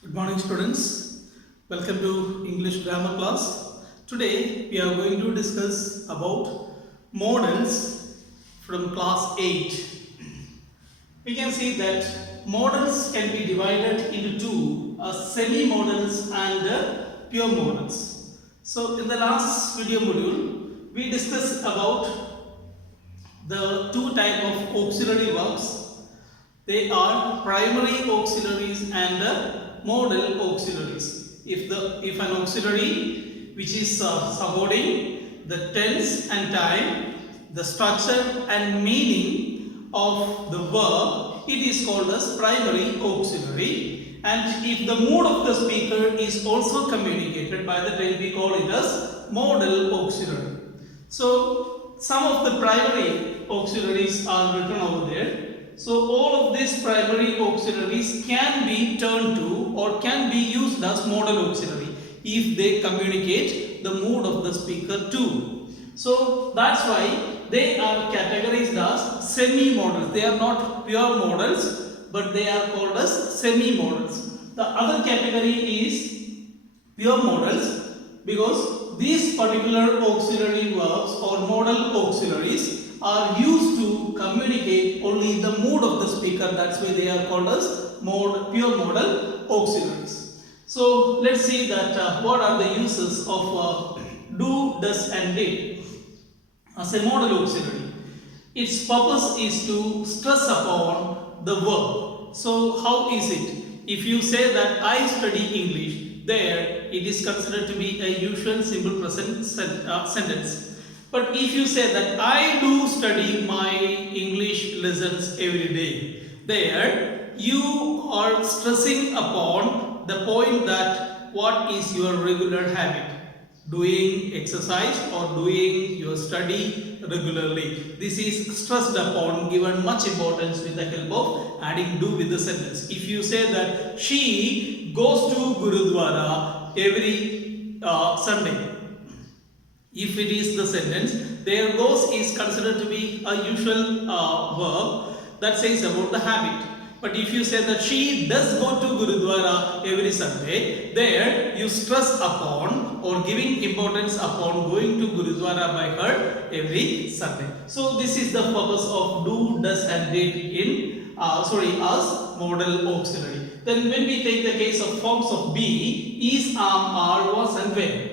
Good morning, students. Welcome to English grammar class. Today we are going to discuss about modals from class 8. We can see that modals can be divided into two, semi-modals and pure modals. So in the last video module, we discussed about the two type of auxiliary verbs. They are primary auxiliaries and modal auxiliaries. If an auxiliary which is supporting the tense and time, the structure and meaning of the verb, it is called as primary auxiliary. And if the mood of the speaker is also communicated, by the time we call it as modal auxiliary. So some of the primary auxiliaries are written over there. So all of these primary auxiliaries can be turned to or can be used as modal auxiliary if they communicate the mood of the speaker too. So that's why they are categorized as semi-modals. They are not pure modals, but they are called as semi-modals. The other category is pure modals because these particular auxiliary verbs or modal auxiliaries are used to communicate only the mood of the speaker. That's why they are called as pure modal auxiliaries. So let's see that what are the uses of do, does and did as a modal auxiliary. Its purpose is to stress upon the verb. So how is it? If you say that I study English, there it is considered to be a usual simple present sentence. But if you say that I do study my English lessons every day, there you are stressing upon the point that what is your regular habit? Doing exercise or doing your study regularly. This is stressed upon, given much importance with the help of adding do with the sentence. If you say that she goes to Gurudwara every Sunday, if it is the sentence, there goes is considered to be a usual verb that says about the habit. But if you say that she does go to Gurudwara every Sunday, there you stress upon or giving importance upon going to Gurudwara by her every Sunday. So this is the purpose of do, does and did in as modal auxiliary. Then when we take the case of forms of be, is, are, was and were.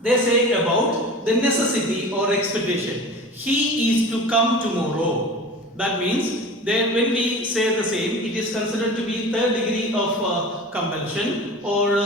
They say about the necessity or expectation. He is to come tomorrow. That means then when we say the same, it is considered to be third degree of compulsion, or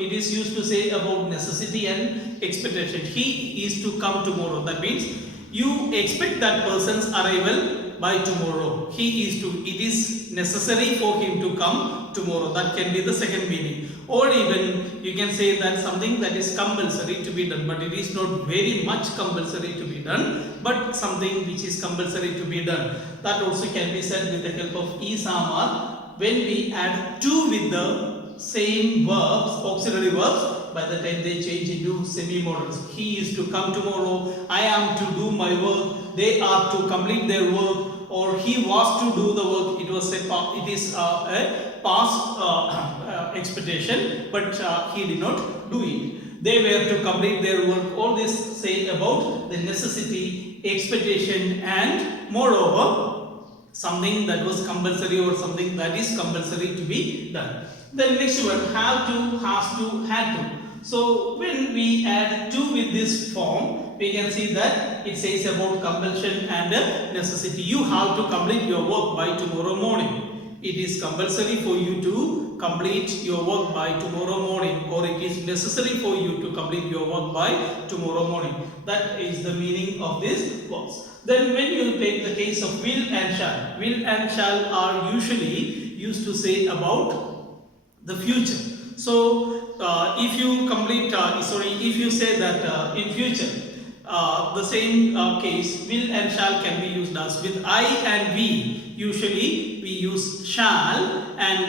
it is used to say about necessity and expectation. He is to come tomorrow. That means you expect that person's arrival by tomorrow. It is necessary for him to come tomorrow. That can be the second meaning. Or even you can say that something that is compulsory to be done, but it is not very much compulsory to be done, but something which is compulsory to be done. That also can be said with the help of is, are, when we add to with the same verbs, auxiliary verbs, by the time they change into semi-modals. He is to come tomorrow, I am to do my work, they are to complete their work, or he was to do the work. It is a past expectation, but he did not do it. They were to complete their work. All this say about the necessity, expectation, and moreover something that was compulsory or something that is compulsory to be done. The next one, have to, has to, had to. So when we add to with this form, we can see that it says about compulsion and necessity. You have to complete your work by tomorrow morning. It is compulsory for you to complete your work by tomorrow morning, or it is necessary for you to complete your work by tomorrow morning. That is the meaning of this words. Then when you take the case of will and shall are usually used to say about the future. So if you say that in future, the same case, will and shall can be used as. With I and we, usually we use shall, and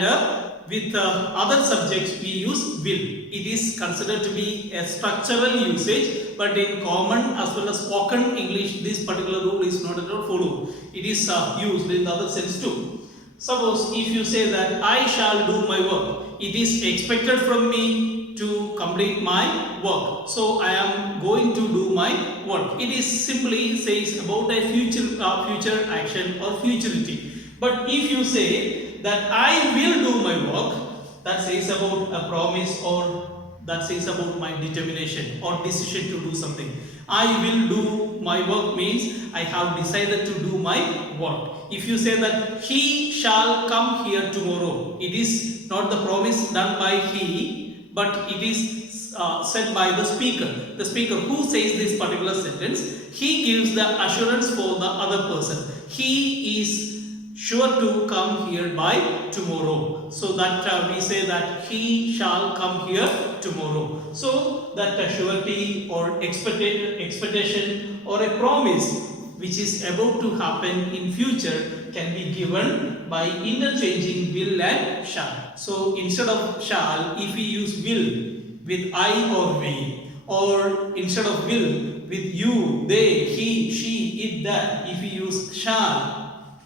with other subjects we use will. It is considered to be a structural usage, but in common as well as spoken English, this particular rule is not at all followed. It is used in the other sense too. Suppose if you say that I shall do my work, it is expected from me to complete my work. So I am going to do my work. It is simply says about a future action or futurity. But if you say that I will do my work, that says about a promise, or that says about my determination or decision to do something. I will do my work means I have decided to do my work. If you say that he shall come here tomorrow, it is not the promise done by he, but it is said by the speaker. The speaker who says this particular sentence, he gives the assurance for the other person. He is sure to come here by tomorrow. So that we say that he shall come here tomorrow. So that surety or expectation or a promise which is about to happen in future can be given by interchanging will and shall. So instead of shall, if we use will with I or we, or instead of will with you, they, he, she, it, that, if we use shall,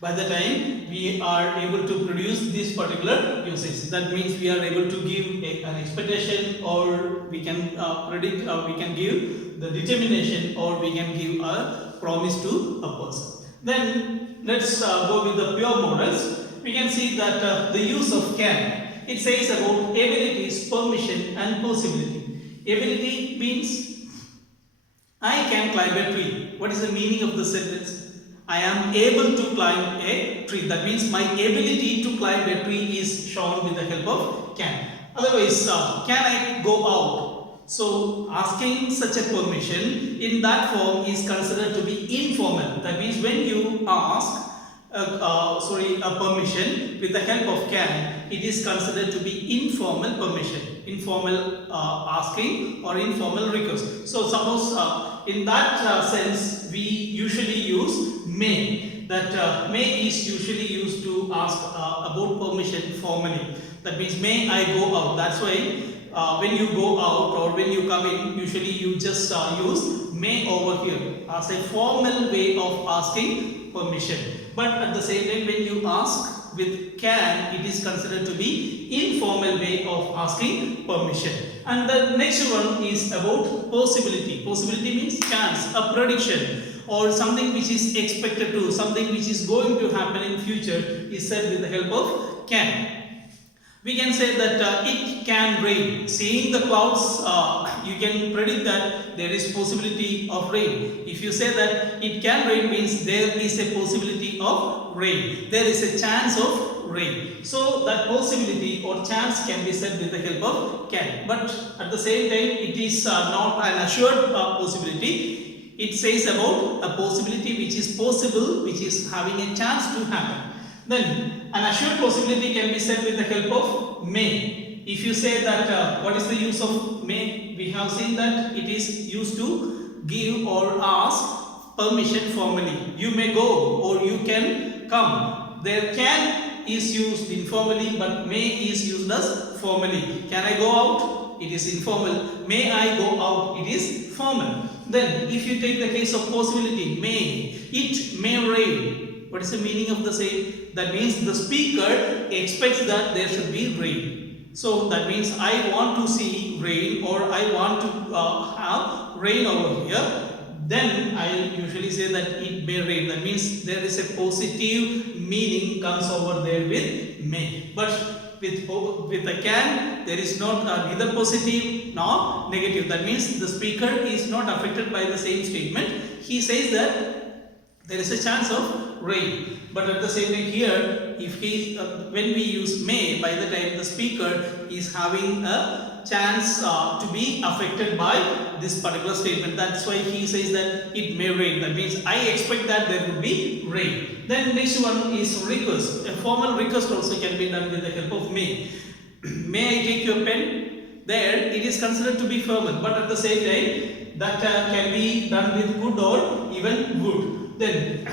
by the time we are able to produce this particular usage, that means we are able to give an expectation, or we can predict, we can give the determination, or we can give a promise to a person. Then let's go with the pure models. We can see that the use of can. It says about abilities, permission and possibility. Ability means I can climb a tree. What is the meaning of the sentence? I am able to climb a tree. That means my ability to climb a tree is shown with the help of can. Otherwise, can I go out? So, asking such a permission in that form is considered to be informal. That means when you ask a permission with the help of can, it is considered to be informal permission, informal asking or informal request. So, suppose in that sense, we usually use may. That may is usually used to ask about permission formally. That means may I go out. That's why when you go out or when you come in, usually you just use may over here as a formal way of asking permission. But at the same time, when you ask with can, it is considered to be informal way of asking permission. And the next one is about possibility. Possibility means chance, a prediction, or something which is expected to, something which is going to happen in future is said with the help of can. We can say that it can rain. Seeing the clouds, you can predict that there is possibility of rain. If you say that it can rain means there is a possibility of rain. There is a chance of rain. So that possibility or chance can be said with the help of can. But at the same time, it is not an assured possibility. It says about a possibility which is possible, which is having a chance to happen. Then an assured possibility can be said with the help of may. If you say that what is the use of may, we have seen that it is used to give or ask permission formally. You may go or you can come. There can is used informally, but may is used as formally. Can I go out? It is informal. May I go out? It is formal. Then if you take the case of possibility, may, it may rain. What is the meaning of the same? That means the speaker expects that there should be rain. So that means I want to see rain, or I want to have rain over here. Then I usually say that it may rain. That means there is a positive meaning comes over there with may. But with a can, there is not neither positive nor negative. That means the speaker is not affected by the same statement. He says that there is a chance of rain. But at the same time here, if he when we use may, by the time the speaker is having a chance to be affected by this particular statement. That's why he says that it may rain. That means I expect that there will be rain. Then next one is request. A formal request also can be done with the help of may. May I take your pen? There it is considered to be formal, but at the same time that can be done with good or even would. Then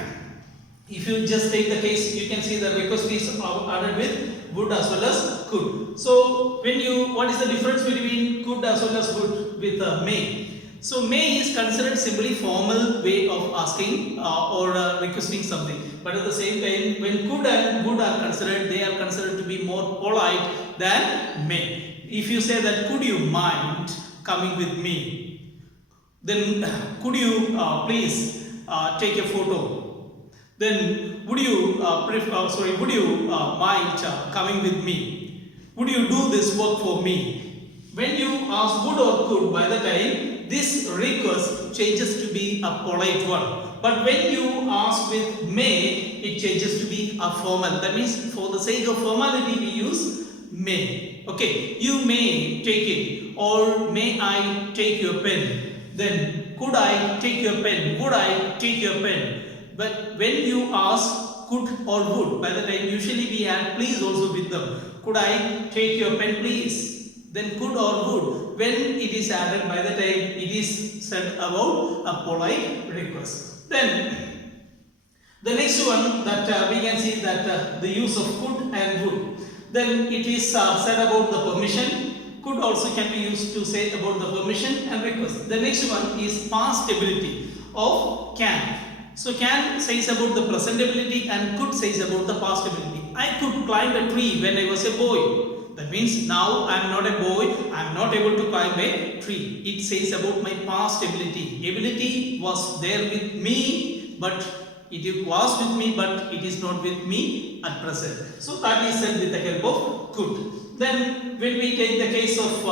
if you just take the case, you can see the request is added with would as well as could. So when you, what is the difference between could as well as would with may? So may is considered simply formal way of asking or requesting something. But at the same time, when could and would are considered, they are considered to be more polite than may. If you say that, could you mind coming with me? Then could you please take a photo? Then would you would you mind coming with me? Would you do this work for me? When you ask would or could, by the time this request changes to be a polite one. But when you ask with may, it changes to be a formal. That means for the sake of formality, we use may. Okay, you may take it, or may I take your pen? Then could I take your pen? Would I take your pen? But when you ask could or would, by the time usually we add please also with them. Could I take your pen please? Then could or would, when it is added, by the time it is said about a polite request. Then the next one that we can see that the use of could and would. Then it is said about the permission. Could also can be used to say about the permission and request. The next one is past ability of can. So can says about the present ability and could says about the past ability. I could climb a tree when I was a boy. That means now I am not a boy, I am not able to climb a tree. It says about my past ability. Ability was there with me, but it was with me, but it is not with me at present. So that is said with the help of could. Then when we take the case of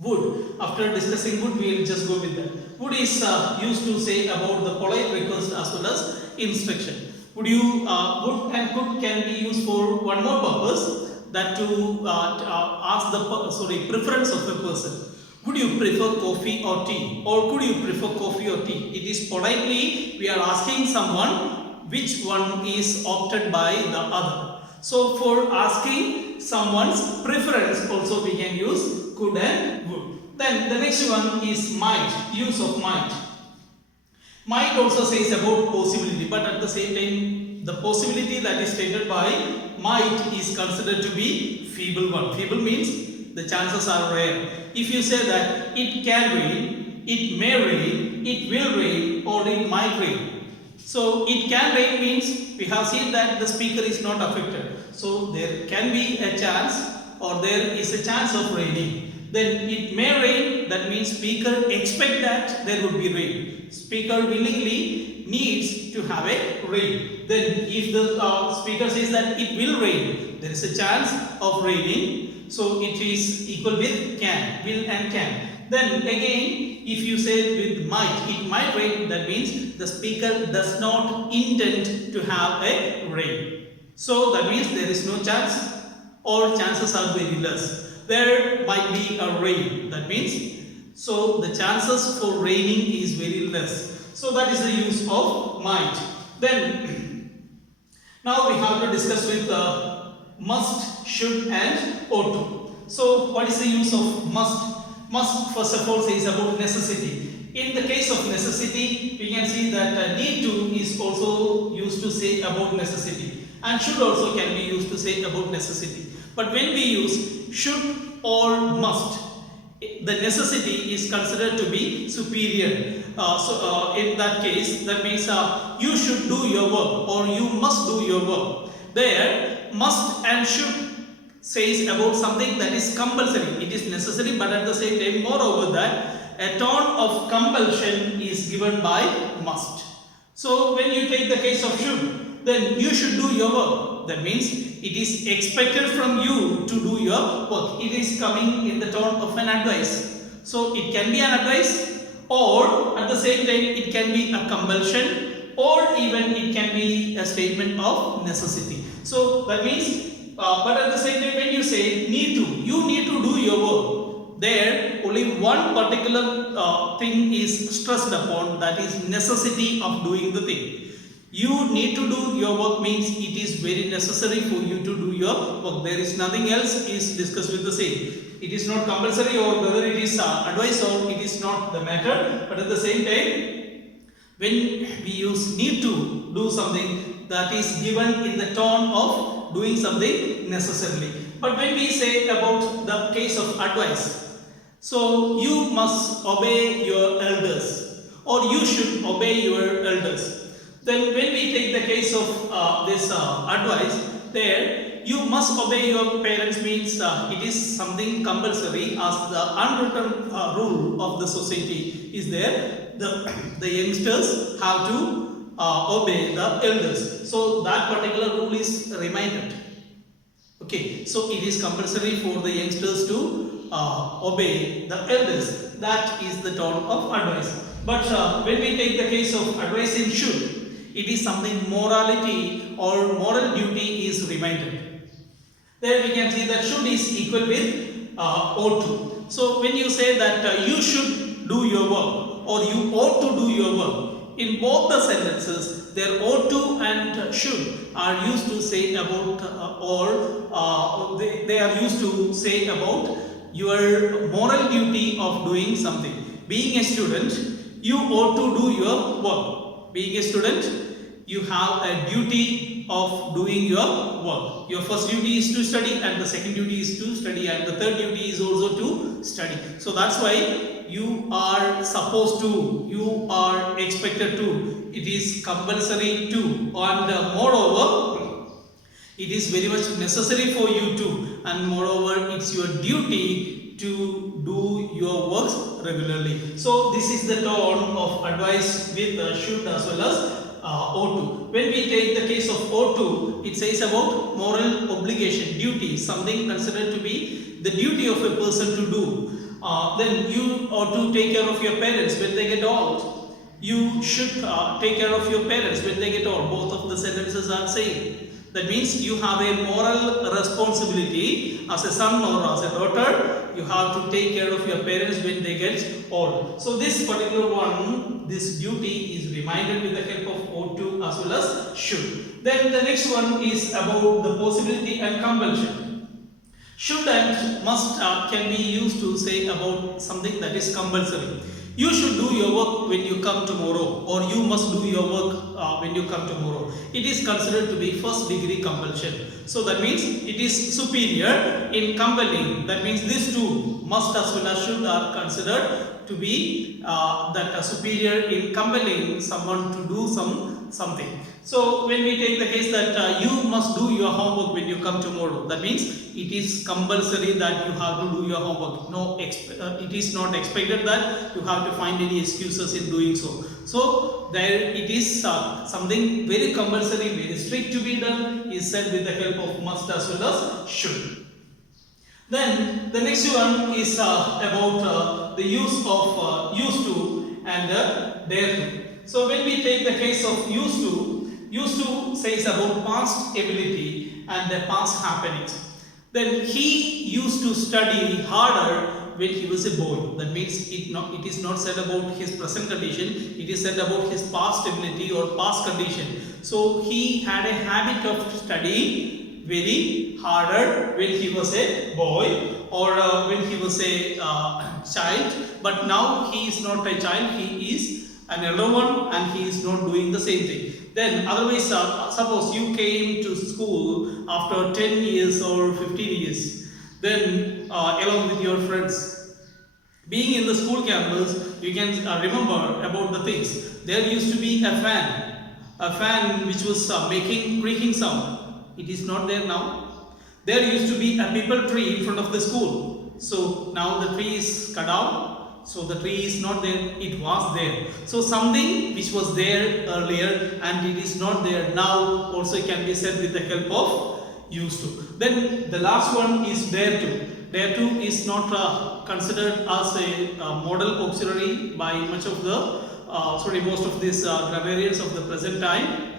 would, after discussing would, we will just go with that. Would is used to say about the polite request as well as instruction. Would and could can be used for one more purpose, that to ask the preference of a person. Would you prefer coffee or tea? Or could you prefer coffee or tea? It is politely we are asking someone which one is opted by the other. So for asking someone's preference also we can use could and would. Then the next one is might, use of might. Might also says about possibility, but at the same time the possibility that is stated by might is considered to be feeble one. Feeble means the chances are rare. If you say that it can rain, it may rain, it will rain, or it might rain. So it can rain means we have seen that the speaker is not affected. So there can be a chance, or there is a chance of raining. Then it may rain, that means speaker expect that there would be rain. Speaker willingly needs to have a rain. Then if the speaker says that it will rain, there is a chance of raining. So it is equal with can, will and can. Then again, if you say with might, it might rain, that means the speaker does not intend to have a rain. So that means there is no chance, or chances are very less. There might be a rain, that means so the chances for raining is very less. So that is the use of might. Then now we have to discuss with must, should and ought to. So what is the use of must? Must first of all says about necessity. In the case of necessity, we can see that need to is also used to say about necessity, and should also can be used to say about necessity. But when we use should or must, the necessity is considered to be superior. In that case, that means you should do your work, or you must do your work. There, must and should says about something that is compulsory. It is necessary, but at the same time, moreover that a tone of compulsion is given by must. So when you take the case of should, then you should do your work. That means it is expected from you to do your work. It is coming in the tone of an advice. So it can be an advice, or at the same time it can be a compulsion, or even it can be a statement of necessity. So that means but at the same time when you say need to, you need to do your work. There only one particular thing is stressed upon, that is necessity of doing the thing. You need to do your work means it is very necessary for you to do your work. There is nothing else is discussed with the same. It is not compulsory, or whether it is advice or it is not the matter. But at the same time, when we use need to do something, that is given in the tone of doing something necessarily. But when we say about the case of advice, so you must obey your elders, or you should obey your elders. Then when we take the case of this advice, there you must obey your parents means it is something compulsory as the unwritten rule of the society is there. The youngsters have to obey the elders. So that particular rule is reminded. Okay, so it is compulsory for the youngsters to obey the elders. That is the tone of advice. But when we take the case of advice in should, it is something morality or moral duty is reminded. There we can see that should is equal with ought to. So when you say that you should do your work or you ought to do your work, in both the sentences, there ought to and should are used to say about they are used to say about your moral duty of doing something. Being a student, you ought to do your work. Being a student, you have a duty of doing your work. Your first duty is to study, and the second duty is to study, and the third duty is also to study. So that's why you are supposed to, you are expected to, it is compulsory to, and moreover, it is very much necessary for you to, and moreover, it's your duty to do your works regularly. So this is the tone of advice with should as well as ought to. When we take the case of ought to, it says about moral obligation, duty, something considered to be the duty of a person to do. Then you ought to take care of your parents when they get old. You should take care of your parents when they get old. Both of the sentences are same. That means you have a moral responsibility as a son or as a daughter. You have to take care of your parents when they get old. So this particular one, this duty is reminded with the help of ought to as well as should. Then the next one is about the possibility and compulsion. Should and must can be used to say about something that is compulsory. You should do your work when you come tomorrow, or you must do your work when you come tomorrow. It is considered to be first degree compulsion. So that means it is superior in compelling. That means these two, must as well as should, are considered to be superior in compelling someone to do something. So when we take the case that you must do your homework when you come tomorrow, that means it is compulsory that you have to do your homework. No, it is not expected that you have to find any excuses in doing so. So there it is something very compulsory, very strict to be done, is said with the help of must as well as should. Then the next one is about the use of used to and dare to. So when we take the case of used to says about past ability and the past happenings. Then he used to study harder when he was a boy. That means it is not said about his present condition, it is said about his past ability or past condition. So he had a habit of studying very harder when he was a boy or when he was a child, but now he is not a child, he is an elder one and he is not doing the same thing. Then otherwise, suppose you came to school after 10 years or 15 years, then along with your friends, being in the school campus, you can remember about the things. There used to be a fan which was making creaking sound. It is not there now. There used to be a peepal tree in front of the school. So now the tree is cut down. So the tree is not there, it was there. So something which was there earlier and it is not there now also can be said with the help of used to. Then the last one is dare to. Dare to is not considered as a modal auxiliary by much of the most of these grammarians of the present time,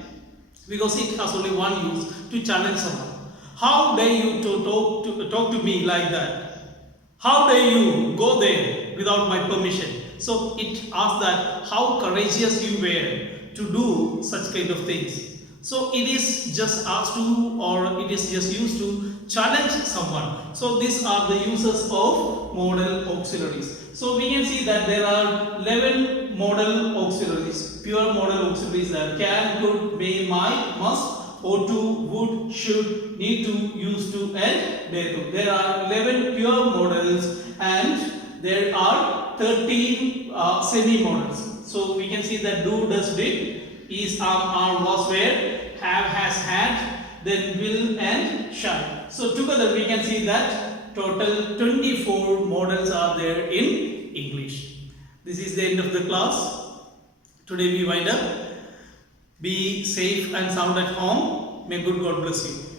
because it has only one use, to challenge someone. How dare you to talk to me like that? How dare you go there without my permission? So it asks that how courageous you were to do such kind of things. So it is just asked to, or it is just used to challenge someone. So these are the uses of modal auxiliaries. So we can see that there are 11 modal auxiliaries, pure modal auxiliaries that can, could, may, might, must, ought to, would, should, need to, used to, and dare to. There are 11 pure modals and there are 13 semi-modals. So we can see that do, does, did, is, are, was, were, have, has, had, then will and shall. So together we can see that total 24 models are there in English. This is the end of the class. Today we wind up. Be safe and sound at home. May good God bless you.